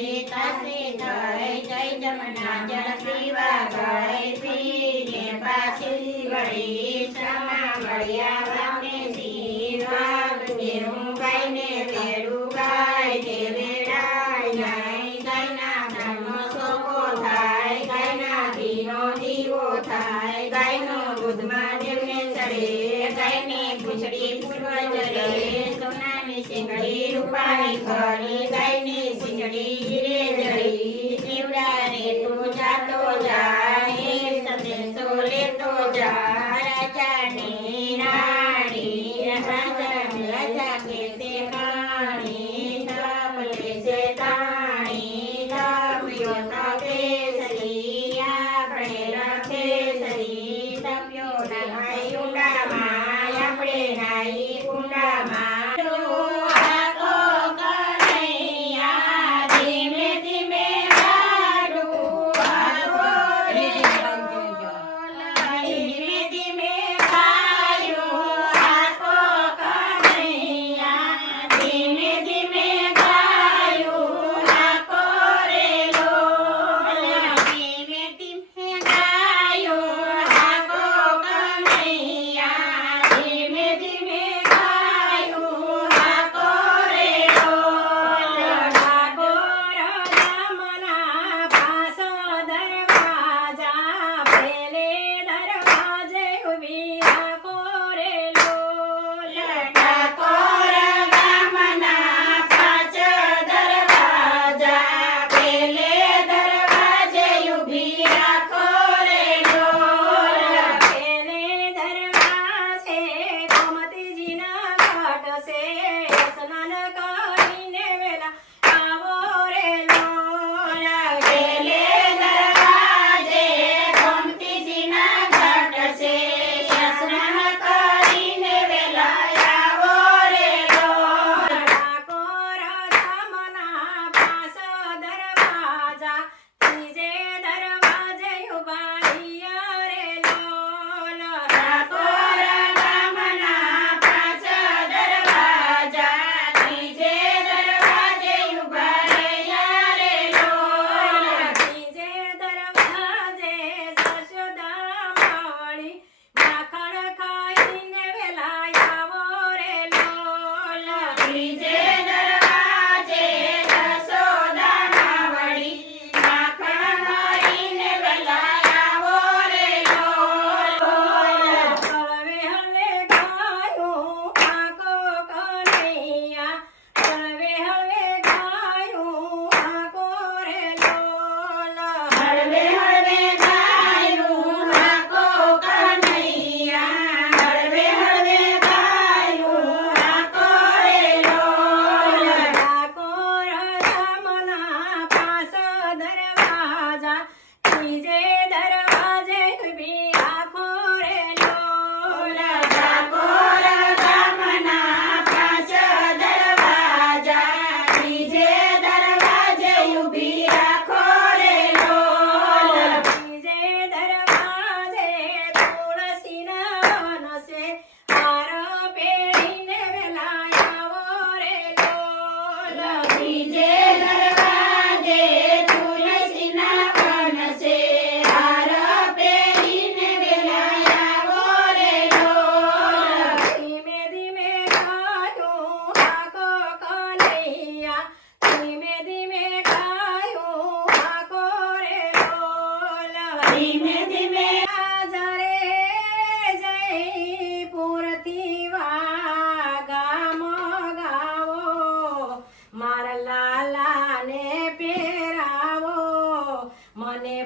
દેતાશે થઈ જય જમના જળ પીવા ગઈ પીને પાછી વળી સમા મળ્યા વામને શીરવાગ દેવું ગાયને વેડું ગાય તે વેડાય નહીં ગાયના ધનનો સોખો થાય ગાયના ઘીનો દીવો થાય ગાયનો દૂધમાં દેવને ચડે ગાયને પૂંછડી પૂર્વજ રે સોનાની શીંગડી રૂપાની ખરી ગાયની શીંગડી હીરે જડી જીવડા રે તો જાતો જાય સંદેશો લેતો જા રાજાની રાણી રાજા કેસે કાણી તપ લેશે તાણી તપ્યો તપે સરી આપણે લખે સરી તપ્યો નાઈ ઊંડામાં આપણે નાઈ કુંડામાં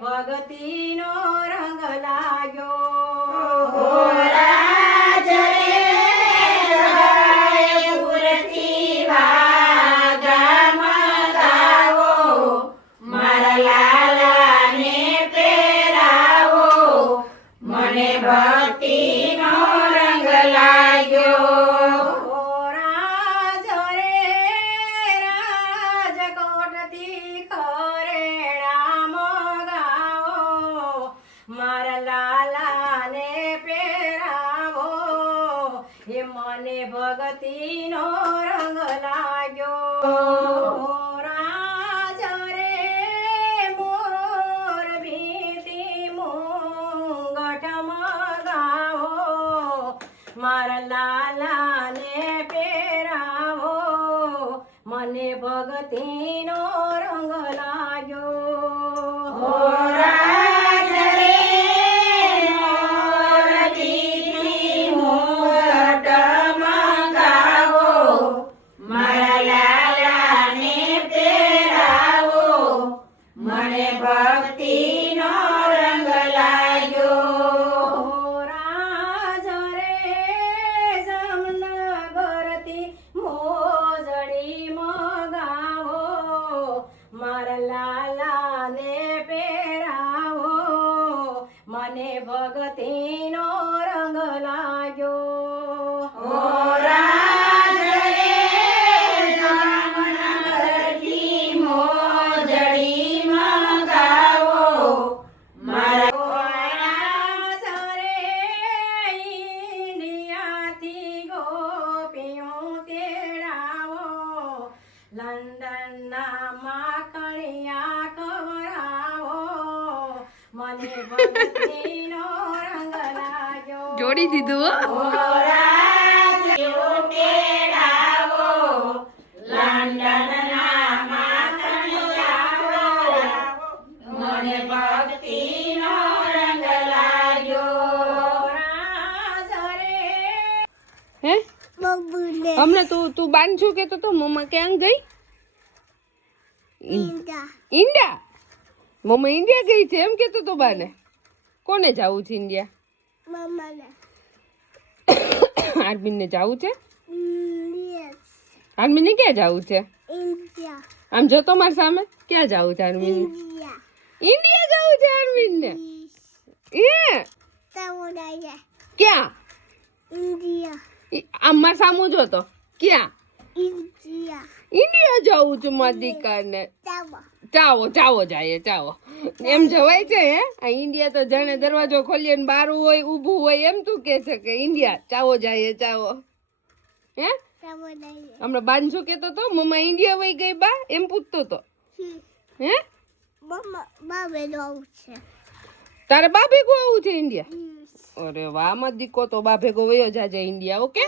ભગતીનો રંગ લાગ્યો ભક્તિનો રંગ લાગ્યો રાજ રે રાજકોટથી ખરેડા મગાવો મારા લાલાને પહેરાવો એ મને ભક્તિનો રંગ લાગ્યો રાજ મારા લાલાને પહેરાવો મને ભક્તિનો રંગ લાગ્યો રાજ રે મોર દીકરી મોરટ મંગાવો મારા લાલાને પહેરાવો મને ભક્તિનો રંગ લાગ્યો રાજ રે જામનગરથી મોજડી મગાવો મારા લાલાને પહેરાવો મને ભક્તિનો રંગ લાગ્યો રાજ રે જામનગરથી મોજડી મંગાવો મારા રાજ રે ઇન્ડિયાથી ગોપીઓ તેડાવો લંડનના માખણિયા ખવડાવો મને ભક્તિનો રંગ લાગ્યો જોડી દીધું હો. રાજ તેડાવો લંડનના માખણિયા મને ભક્તિનો રંગ લાગ્યો રાજ રે હે હમણાં તું બાન છું કેતો તો મમ્મા ક્યાં ગઈ ઇન્ડિયા મમ્મા ઇન્ડિયા ગઈ છે એમ કેતો તો બાને કોને જાવું છે ઇન્ડિયા આર્મીને જાવું છે આર્મીને ક્યાં જાવું છે આમ જો તો મારી સામે ક્યાં જાવું છે આર્મીને ઇન્ડિયા જાવું છે આર્મીને એ ક્યાં આમ મારી સામું જો તો ક્યાં ઇન્ડિયા જવું છું મારી દીકરાને ચાવો ચાવો જાય ચાવો એમ જવાય છે હે આ ઇન્ડિયા તો જાણે દરવાજો ખોલીએ ને બારું હોય ઊભું હોય એમ તું કે છે કે ઇન્ડિયા ચાવો જાય ચાવો હે હમણાં બાન શું કેતો તો મમ્મા ઇન્ડિયા વહી ગઈ બા એમ પૂછતો તો હે તારે બા ભેગું આવું છે ઇન્ડિયા અરે વાહ મત દીકો તો બા ભેગો વયો જાજે ઇન્ડિયા ઓકે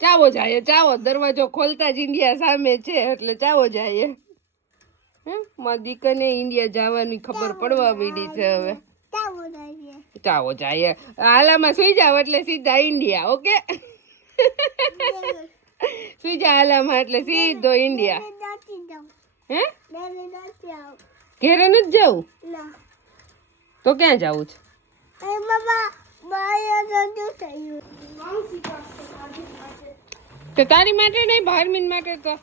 ચાવો જાય ચાવો દરવાજો ખોલતા જ ઇન્ડિયા સામે છે એટલે ચાવો જાય હે મારા દીકરાને ઇન્ડિયા જવાની ખબર પડવા માંડી છે હવે ચાવો જાય હાલામાં સુઈ જાવ એટલે સીધા ઇન્ડિયા ઓકે સુઈ જા હાલામાં એટલે સીધો ઇન્ડિયા હે ઘેરે નથી જવું તો ક્યાં જવું છે તો તારી માટે નહીં ભારમીન માટે તો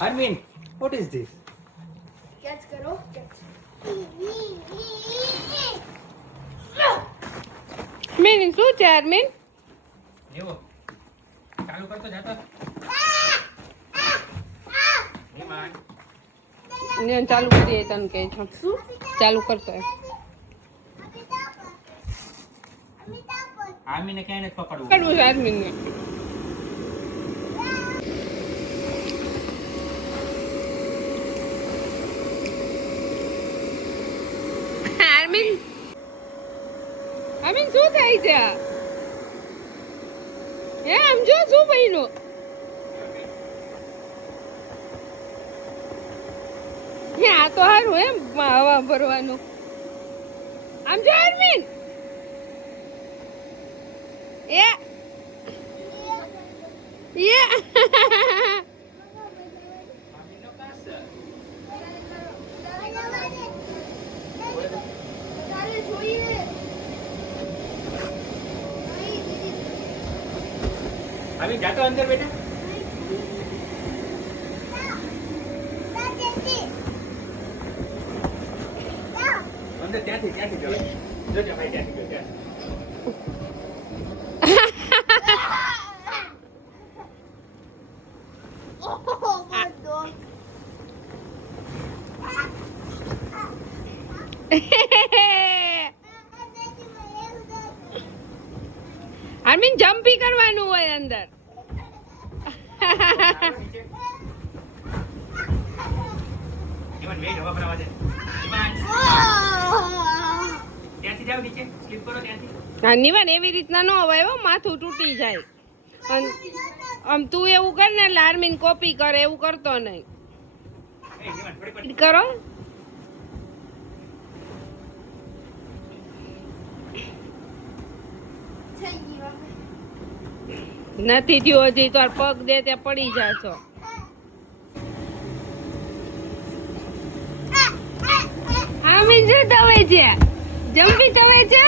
Armin, what is this? Man શું છે આર્મીન લેવો ચાલુ કરતો જાતો ને ચાલુ કરીએ તને કહે છો ચાલુ કરતો એમ આર્મીને ક્યાંય નથી પકડવું કરવું છે આર્મીનને આર્મીન આર્મીન શું થાય છે હે આમ જો શું બન્યું હે આ તો સારું એમ હવા ભરવાનું આમ જો આર્મીન એ આર્મીન જાતો અંદર બેટા અંદર ત્યાંથી જવાય જોજો ભાઈ ત્યાંથી જો આર્મીન જમ્પી કરવાનું હોય અંદર જીવન વેઇટ હવા ભરાવા દે જીવન ત્યાંથી જાવ નીચે સ્લીપ કરો ત્યાંથી. હા નિવાન એવી રીતના ન અવાય હો, માથું તૂટી જાય. આમ તું એવું કર ને એટલે આર્મીન કોપી કરે એવું કરતો નહીં. એ નિવાન થોડી કરો નથી થયું હજી તો પગ દે ત્યાં પડી જાશો. હા મીન્સ તવે છે જમ્પી તવે છે.